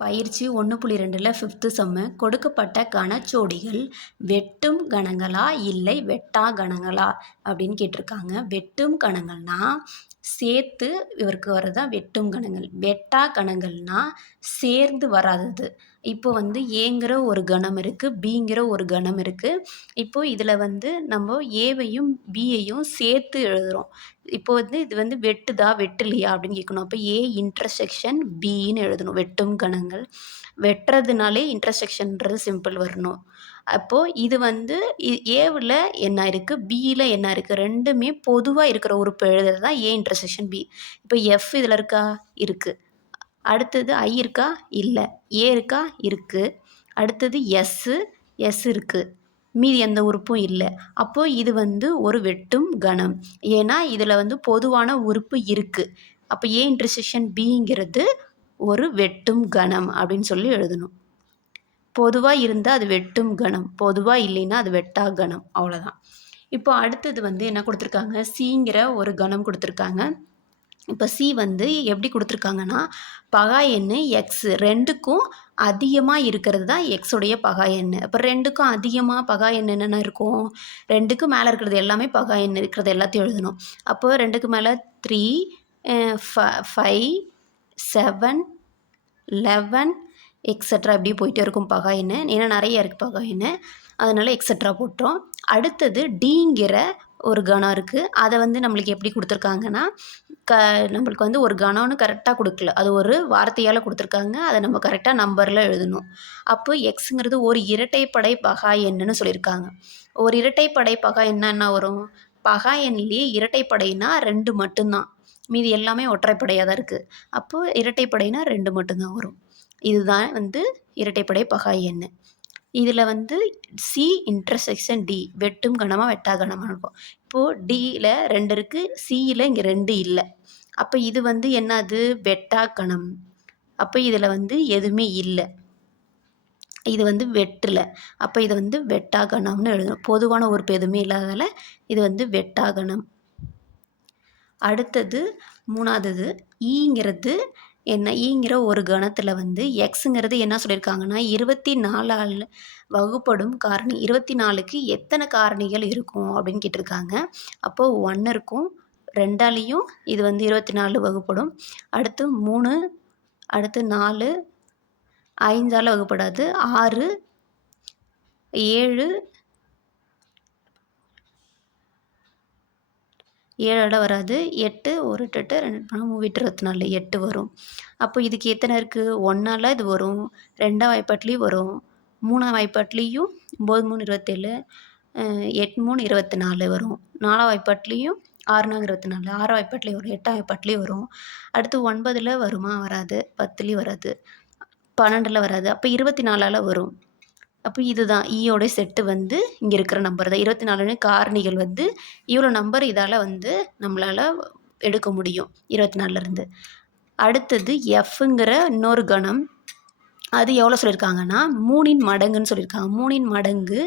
பயிற்சி ஒன்று புள்ளி ரெண்டில் ஃபிஃப்த்து செம்மு கொடுக்கப்பட்ட கனச்சோடிகள் வெட்டும் கணங்களா இல்லை வெட்டா கணங்களா அப்படின்னு கேட்டிருக்காங்க. வெட்டும் கணங்கள்னா சேர்த்து இவருக்கு வர்றது தான் வெட்டும் கணங்கள். வெட்டா கணங்கள்னா சேர்ந்து வராதது. இப்போ வந்து ஏங்கிற ஒரு கணம் இருக்குது பிங்கிற ஒரு கணம் இருக்குது இப்போது இதில் வந்து நம்ம ஏவையும் பியையும் சேர்த்து எழுதுகிறோம் இப்போ வந்து இது வந்து வெட்டுதா வெட்டலையா அப்படின்னு கேட்கணும். அப்போ ஏ இன்டர்செக்ஷன் பின்னு எழுதணும். வெட்டும் கணங்கள். வெட்டுறதுனாலே இன்டர்செக்ஷன்ன்றது சிம்பிள் வரணும். அப்போது இது வந்து ஏவில் என்ன இருக்குது பியில் என்ன இருக்குது ரெண்டுமே பொதுவாக இருக்கிற உறுப்பு எழுதுறது தான் ஏ இன்டர்செக்ஷன் பி. இப்போ எஃப் இதில் இருக்கா? இருக்குது அடுத்தது ஐ இருக்கா? இல்லை. ஏ இருக்கா? இருக்குது அடுத்தது எஸ்ஸு எஸ் இருக்குது மீதி எந்த உறுப்பும் இல்லை. அப்போது இது வந்து ஒரு வெட்டும் கணம். ஏன்னா இதில் வந்து பொதுவான உறுப்பு இருக்குது அப்போ ஏ இன்டர்செக்ஷன் பிங்கிறது ஒரு வெட்டும் கணம் அப்படின்னு சொல்லி எழுதணும். பொதுவாக இருந்தால் அது வெட்டும் கணம். பொதுவாக இல்லைன்னா அது வெட்டா கணம். அவ்வளோதான் இப்போ அடுத்தது வந்து என்ன கொடுத்துருக்காங்க? சிங்கிற ஒரு கணம் கொடுத்துருக்காங்க. இப்போ சி வந்து எப்படி கொடுத்துருக்காங்கன்னா பகா எண்ணு எக்ஸ் ரெண்டுக்கும் அதிகமாக இருக்கிறது தான் எக்ஸுடைய பகா எண் அப்போ ரெண்டுக்கும் அதிகமாக பகா எண் என்னென்ன இருக்கும்? ரெண்டுக்கும் மேலே இருக்கிறது எல்லாமே பகா எண் இருக்கிறது எல்லாத்தையும் எழுதணும். அப்போ ரெண்டுக்கு மேலே three five seven eleven extra இப்படி போயிட்டே இருக்கும் பகா எண்ணு. ஏன்னா நிறைய இருக்குது பகா எண்ணு. அதனால் எக்ஸட்ரா போட்டோம். அடுத்தது டிங்கிற ஒரு கணம் இருக்குது அதை வந்து நம்மளுக்கு எப்படி கொடுத்துருக்காங்கன்னா க நம்மளுக்கு வந்து ஒரு கணம்னு கரெக்டாக கொடுக்கல. அது ஒரு வார்த்தையால் கொடுத்துருக்காங்க. அதை நம்ம கரெக்டாக நம்பரில் எழுதணும். அப்போ எக்ஸுங்கிறது ஒரு இரட்டைப்படை பகா என்னன்னு சொல்லியிருக்காங்க. ஒரு இரட்டைப்படை பகா என்னென்ன வரும்? பகா எண்ணிலேயே இரட்டைப்படைனா ரெண்டு மட்டும்தான். மீதி எல்லாமே ஒற்றைப்படையாக தான் இருக்குது அப்போது இரட்டைப்படைனா ரெண்டு மட்டும்தான் வரும். இதுதான் வந்து இரட்டைப்படை பகா எண்ணு. இதில் வந்து சி இன்டர்செக்ஷன் டி வெட்டும் கணமாக வெட்டா கணமாக இருக்கும். இப்போது டியில் ரெண்டு இருக்குது சியில் இங்கே ரெண்டு இல்லை. அப்போ இது வந்து என்னது? வெட்டா கணம். அப்போ இதில் வந்து எதுவுமே இல்லை. இது வந்து வெட்டில். அப்போ இதை வந்து வெட்டாகணம்னு எழுதணும். பொதுவான உறுப்பு எதுவுமே இல்லாததால் இது வந்து வெட்டாகணம் அடுத்தது மூணாவது ஈங்கிறது என்ன ஈங்கிற ஒரு கணத்தில் வந்து எக்ஸுங்கிறது என்ன சொல்லியிருக்காங்கன்னா இருபத்தி நாலால் வகுப்படும் காரணி இருபத்தி நாலுக்கு எத்தனை காரணிகள் இருக்கும் அப்படின்னு கேட்டிருக்காங்க. அப்போது ஒன்று இருக்கும் ரெண்டாலேயும் இது வந்து இருபத்தி நாலு வகுப்படும். அடுத்து மூணு அடுத்து நாலு ஐந்தால் வகுப்படாது. ஆறு ஏழு ஏழோட வராது. எட்டு ஒரு எட்டு ரெண்டு பணம் மூவிட்டு இருபத்தி நாலு எட்டு வரும். அப்போ இதுக்கு எத்தனை இருக்குது ஒன்றால் இது வரும். ரெண்டாம் வாய்ப்பாட்லேயும் வரும். மூணாம் வாய்ப்பாட்லேயும் ஒம்பது மூணு இருபத்தேழு எட்டு மூணு இருபத்தி நாலு வரும். நாலாம் வாய்ப்பாட்லேயும் ஆறு நாங்கள் இருபத்தி நாலு ஆறாம் வாய்ப்பாட்லேயும் வரும். எட்டாம் வாய்ப்பாட்லேயும் வரும். அடுத்து ஒன்பதில் வருமா? வராது. பத்துலேயும் வராது. பன்னெண்டில் வராது. அப்போ இருபத்தி நாலால் வரும். அப்போ இதுதான் e ஈயோட செட்டு வந்து இங்கே இருக்கிற நம்பர் தான். இருபத்தி நாலுன்னு காரணிகள் வந்து இவ்வளோ நம்பர் இதால் வந்து நம்மளால் எடுக்க முடியும் இருபத்தி நாலுலேருந்து அடுத்தது எஃப்ங்கிற இன்னொரு கணம். அது எவ்வளோ சொல்லியிருக்காங்கன்னா மூணின் மடங்குன்னு சொல்லியிருக்காங்க மூணின் மடங்கு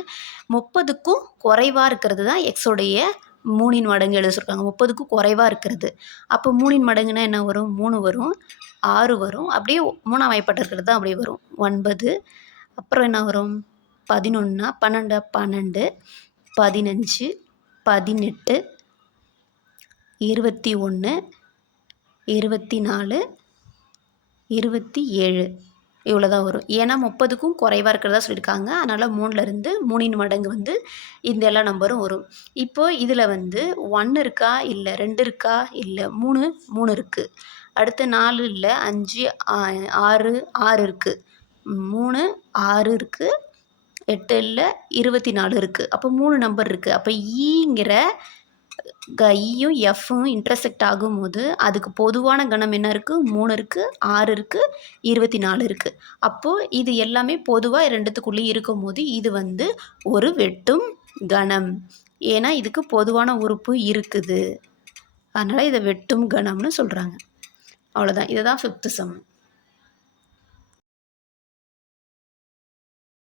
முப்பதுக்கும் குறைவாக இருக்கிறது தான் எக்ஸோடைய மூணின் மடங்கு எழுத சொல்லியிருக்காங்க முப்பதுக்கும் குறைவாக இருக்கிறது. அப்போ மூணின் மடங்குனா என்ன வரும்? மூணு வரும் ஆறு வரும். அப்படியே மூணாம் வாய்ப்பட்டு இருக்கிறது தான் அப்படியே வரும். ஒன்பது அப்புறம் என்ன வரும்? பதினொன்னா பன்னெண்டா பன்னெண்டு பதினஞ்சு பதினெட்டு இருபத்தி ஒன்று இருபத்தி நாலு இருபத்தி ஏழு. இவ்வளோ தான் வரும். ஏன்னா முப்பதுக்கும் குறைவாக இருக்கிறதா சொல்லியிருக்காங்க. அதனால் மூணுலேருந்து மூணின் மடங்கு வந்து இந்த எல்லா நம்பரும் வரும். இப்போது இதில் வந்து ஒன்று இருக்கா? இல்லை ரெண்டு இருக்கா? இல்லை மூணு? மூணு இருக்குது அடுத்து நாலு இல்லை அஞ்சு ஆறு ஆறு இருக்குது மூணு ஆறு இருக்குது எட்டு இல்லை இருபத்தி நாலு இருக்குது அப்போ மூணு நம்பர் இருக்குது அப்போ ஈங்கிற க ஈயும் எஃப்பும் இன்டர்செக்ட் ஆகும்போது அதுக்கு பொதுவான கணம் என்ன இருக்குது மூணு இருக்குது ஆறு இருக்குது இருபத்தி நாலு இருக்குது அப்போது இது எல்லாமே பொதுவாக ரெண்டுத்துக்குள்ளேயும் இருக்கும் போது இது வந்து ஒரு வெட்டும் கணம். ஏன்னா இதுக்கு பொதுவான உறுப்பு இருக்குது. அதனால் இதை வெட்டும் கணம்னு சொல்கிறாங்க அவ்வளோதான் இதுதான் ஃபிஃப்த்து சம்